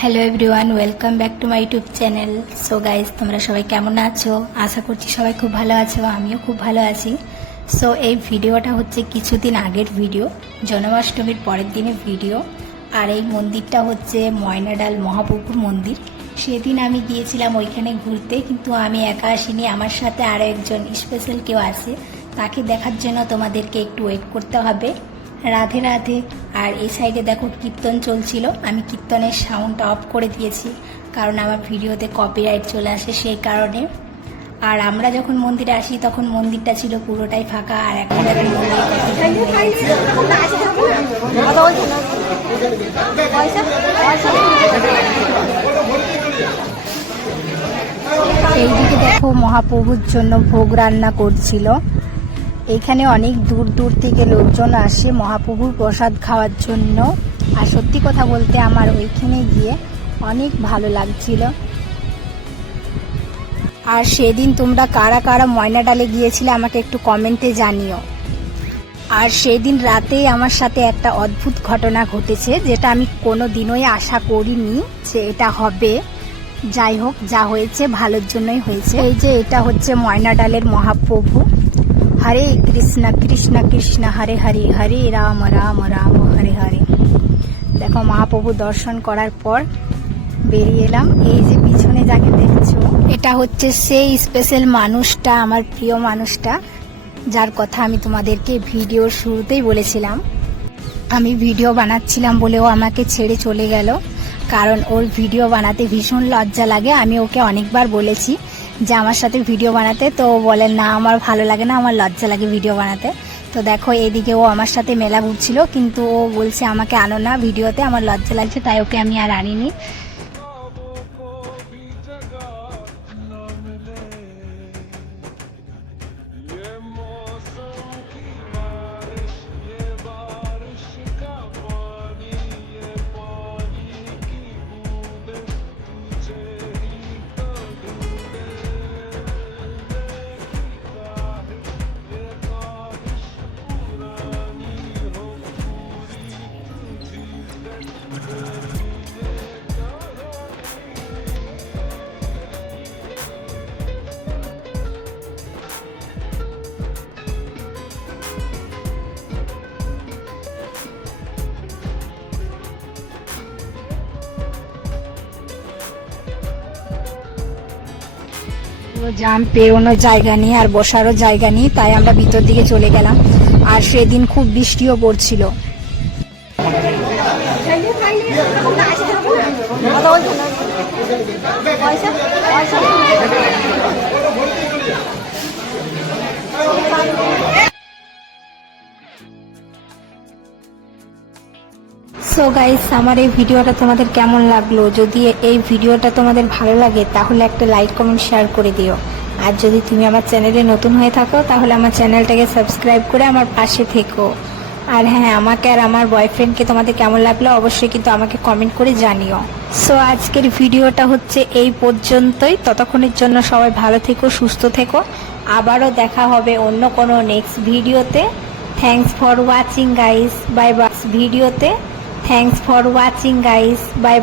Hello everyone welcome back to my YouTube channel so guys তোমরা সবাই কেমন আছো? আশা করছি সবাই খুব ভালো আছো, আমিও খুব ভালো আছি। সো এই ভিডিওটা হচ্ছে কিছুদিন আগের ভিডিও, জন্মাষ্টমীর পরের দিনের ভিডিও। আর এই মন্দিরটা হচ্ছে ময়নাডাল মহাপুকুর মন্দির। সেদিন আমি গিয়েছিলাম ওইখানে ঘুরতে, কিন্তু আমি একা আসিনি, আমার সাথে আরও একজন স্পেশাল কেউ আছে। তাকে দেখার জন্য তোমাদেরকে একটু ওয়েট করতে হবে। রাধে রাধে। আর এই সাইডে দেখো কীর্তন চলছিল। আমি কীর্তনের সাউন্ডটা অফ করে দিয়েছি, কারণ আমার ভিডিওতে কপিরাইট চলে আসে সেই কারণে। আর আমরা যখন মন্দিরে আসি, তখন মন্দিরটা ছিল পুরোটাই ফাঁকা, আর এখন এইদিকে দেখো মহাপ্রভুর জন্য ভোগ রান্না করছিল। এখানে অনেক দূর দূর থেকে লোকজন আসে মহাপ্রভুর প্রসাদ খাওয়ার জন্য। আর সত্যি কথা বলতে আমার ওইখানে গিয়ে অনেক ভালো লাগছিল। আর সেদিন তোমরা কারা কারা ময়নাডালে গিয়েছিলে আমাকে একটু কমেন্টে জানিও। আর সেদিন রাতেই আমার সাথে একটা অদ্ভুত ঘটনা ঘটেছে, যেটা আমি কোনো দিনই আশা করিনি যে এটা হবে। যাই হোক, যা হয়েছে ভালোর জন্যই হয়েছে। এই যে এটা হচ্ছে ময়নাডালের মহাপ্রভু। হরে কৃষ্ণ কৃষ্ণ কৃষ্ণ, হরে হরে হরে রাম রাম রাম, হরে হরে। দেখো মহাপ্রভু দর্শন করার পর বেরিয়ে এলাম। এই যে পিছনে যাকে দেখছ, এটা হচ্ছে সেই স্পেশাল মানুষটা, আমার প্রিয় মানুষটা, যার কথা আমি তোমাদেরকে ভিডিওর শুরুতেই বলেছিলাম। আমি ভিডিও বানাচ্ছিলাম বলেও আমাকে ছেড়ে চলে গেল, কারণ ওর ভিডিও বানাতে ভীষণ লজ্জা লাগে, আমি ওকে অনেকবার বলেছি। যে আমার সাথে ভিডিও বানাতে, তো বলেন বলে, না, আমার ভালো লাগে না, আমার লজ্জা লাগে ভিডিও বানাতে। তো দেখো এদিকে ও আমার সাথে মেলা ঘুরছিল, কিন্তু ও বলছে, আমাকে আনো না ভিডিওতে আমার লজ্জা লাগছে, তাই ওকে আমি আর আনিনি। জাম পেরোনোর জায়গা নেই আর বসারও জায়গা নেই, তাই আমরা ভিতর দিকে চলে গেলাম। আর সেদিন খুব বৃষ্টিও পড়ছিল। সো গাইস আমার এই ভিডিওটা তোমাদের কেমন লাগল? যদি এই ভিডিওটা তোমাদের ভালো লাগে, তাহলে একটা লাইক কমেন্ট শেয়ার করে দিও। আর যদি তুমি আমার চ্যানেলে নতুন হয়ে থাকো, তাহলে আমার চ্যানেলটাকে সাবস্ক্রাইব করে আমার পাশে থেকো। আর হ্যাঁ আমাকে আর আমার বয়ফ্রেন্ডকে তোমাদের কেমন লাগল অবশ্যই কিন্তু আমাকে কমেন্ট করে জানিও। সো আজকের ভিডিওটা হচ্ছে এই পর্যন্তই। ততক্ষণের জন্য সবাই ভালো থেকো, সুস্থ থেকো। আবারও দেখা হবে অন্য কোনো নেক্সট ভিডিওতে thanks for watching guys bye bye ভিডিওতে thanks for watching guys bye bye